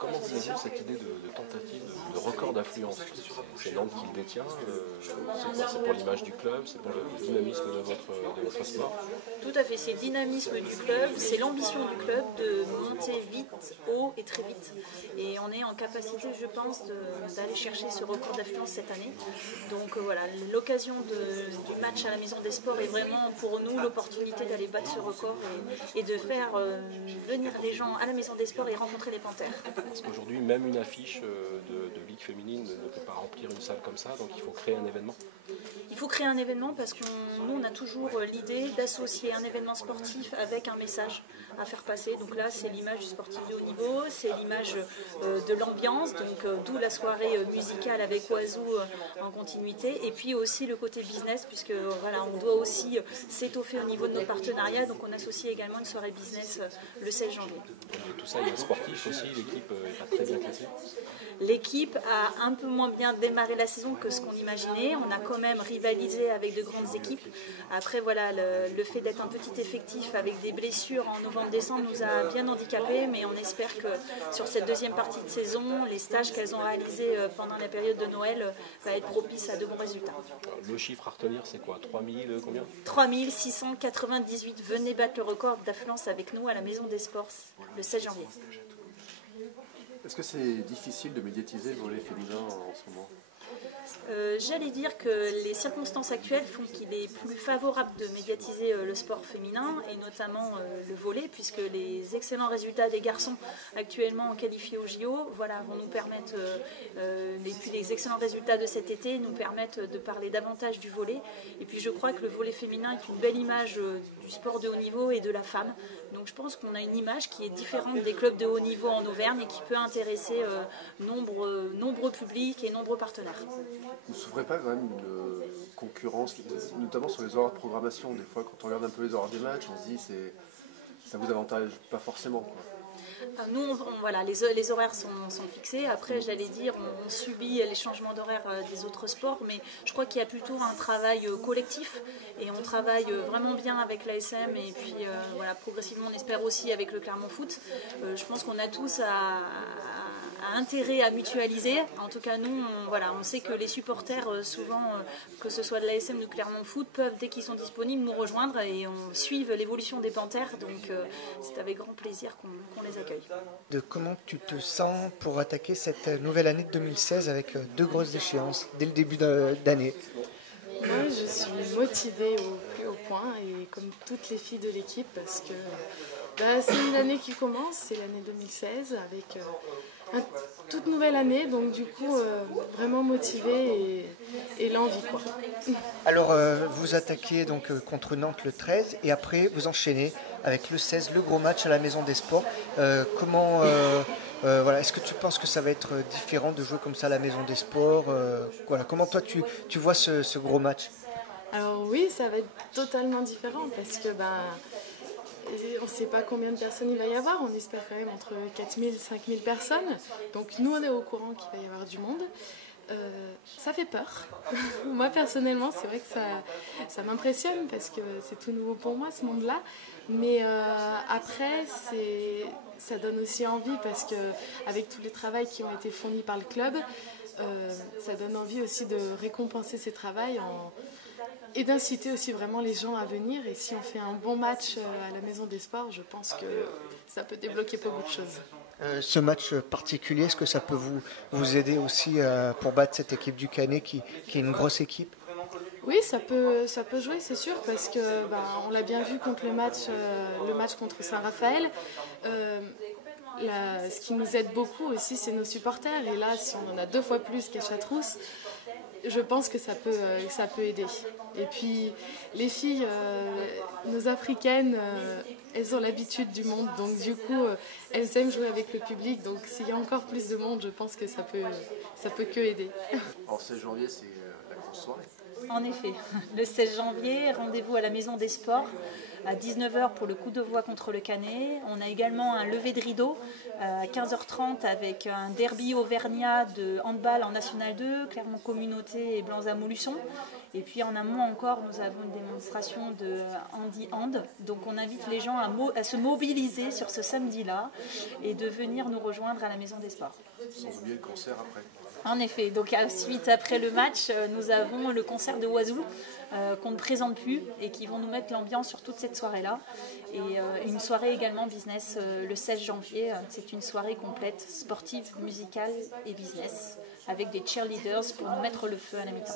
Comment vous avez vu cette idée de tentative de record d'affluence? C'est Nantes qui le détient, c'est pour l'image du club, c'est pour le dynamisme de votre sport? Tout à fait, c'est le dynamisme du club, c'est l'ambition du club de monter vite, haut et très vite. Et on est en capacité, je pense, d'aller chercher ce record d'affluence cette année. Donc voilà, l'occasion du match à la Maison des Sports est vraiment pour nous l'opportunité d'aller battre ce record et de faire venir les gens à la Maison des Sports et rencontrer les Panthères. Parce qu'aujourd'hui, même une affiche de Ligue féminine ne peut pas remplir une salle comme ça, donc il faut créer un événement. Il faut créer un événement parce que nous, on a toujours l'idée d'associer un événement sportif avec un message à faire passer. Donc là, c'est l'image du sportif de haut niveau, c'est l'image de l'ambiance, donc d'où la soirée musicale avec Oiseau en continuité. Et puis aussi le côté business, puisque voilà, on doit aussi s'étoffer au niveau de nos partenariats. Donc on associe également une soirée business le 16 janvier. Et tout ça, il y a un sportif aussi, l'équipe n'est pas très bien classée. L'équipe a un peu moins bien démarré la saison que ce qu'on imaginait. On a quand même rivalisé avec de grandes équipes. Après, voilà, le fait d'être un petit effectif avec des blessures en novembre-décembre nous a bien handicapés, mais on espère que sur cette deuxième partie de saison, les stages qu'elles ont réalisés pendant la période de Noël va être propice à de bons résultats. Alors, le chiffre à retenir, c'est quoi? 3000, combien? 3698. Venez battre le record d'affluence avec nous à la Maison des Sports le 16 janvier. Est-ce que c'est difficile de médiatiser le volley féminin en ce moment? J'allais dire que les circonstances actuelles font qu'il est plus favorable de médiatiser le sport féminin et notamment le volley, puisque les excellents résultats des garçons actuellement qualifiés au JO vont nous permettre, et puis les excellents résultats de cet été nous permettent de parler davantage du volley. Et puis je crois que le volley féminin est une belle image du sport de haut niveau et de la femme. Donc je pense qu'on a une image qui est différente des clubs de haut niveau en Auvergne et qui peut intéresser nombreux publics et nombreux partenaires. Vous ne souffrez pas quand même d'une concurrence, notamment sur les horaires de programmation? Des fois, quand on regarde un peu les horaires des matchs, on se dit que ça vous avantage pas forcément, quoi. Nous, voilà, les horaires sont fixés. Après, j'allais dire, on subit les changements d'horaire des autres sports, mais je crois qu'il y a plutôt un travail collectif et on travaille vraiment bien avec l'ASM et puis voilà, progressivement, on espère aussi avec le Clermont Foot. Je pense qu'on a tous intérêt à mutualiser. En tout cas, nous, on sait que les supporters, souvent, que ce soit de l'ASM ou du Clermont Foot, peuvent, dès qu'ils sont disponibles, nous rejoindre et on suive l'évolution des Panthères. Donc, c'est avec grand plaisir qu'on les accueille. Comment tu te sens pour attaquer cette nouvelle année de 2016 avec deux grosses échéances dès le début d'année? Moi, je suis motivée au plus haut point et comme toutes les filles de l'équipe parce que c'est une année qui commence, c'est l'année 2016 avec une toute nouvelle année, donc du coup vraiment motivée et l'envie, quoi. Alors vous attaquez donc contre Nantes le 13 et après vous enchaînez avec le 16, le gros match à la Maison des Sports. Voilà, est-ce que tu penses que ça va être différent de jouer comme ça à la Maison des Sports? Voilà, comment toi tu vois ce gros match? Alors oui, ça va être totalement différent parce que on ne sait pas combien de personnes il va y avoir, on espère quand même entre 4000 et 5000 personnes. Donc nous on est au courant qu'il va y avoir du monde. Ça fait peur. Moi personnellement c'est vrai que ça m'impressionne parce que c'est tout nouveau pour moi ce monde-là. Mais après ça donne aussi envie parce que avec tous les travaux qui ont été fournis par le club, ça donne envie aussi de récompenser ces travaux et d'inciter aussi vraiment les gens à venir. Et si on fait un bon match à la Maison des Sports, je pense que ça peut débloquer beaucoup de choses. Ce match particulier, est-ce que ça peut vous aider aussi pour battre cette équipe du Canet qui est une grosse équipe? Oui, ça peut jouer, c'est sûr, parce que on l'a bien vu contre le match contre Saint-Raphaël. Ce qui nous aide beaucoup aussi, c'est nos supporters. Et là, si on en a 2 fois plus qu'à Châteaurousse, je pense que ça peut aider. Et puis, les filles, nos africaines, elles ont l'habitude du monde. Donc, du coup, elles aiment jouer avec le public. Donc, s'il y a encore plus de monde, je pense que ça peut que aider. En 16 janvier, c'est la grosse soirée. En effet, le 16 janvier, rendez-vous à la Maison des Sports. à 19h pour le coup de voix contre le Canet. On a également un lever de rideau à 15h30 avec un derby auvergnat de handball en National 2, Clermont Communauté et Blanza-Montluçon. Et puis en amont encore, nous avons une démonstration de Handy Hand. Donc on invite les gens à se mobiliser sur ce samedi-là et de venir nous rejoindre à la Maison des Sports. Sans oublier le concert après. En effet, donc ensuite après le match, nous avons le concert de Oiseau qu'on ne présente plus et qui vont nous mettre l'ambiance sur toute cette soirée-là. Et une soirée également business le 16 janvier. C'est une soirée complète, sportive, musicale et business, avec des cheerleaders pour nous mettre le feu à la mi-temps.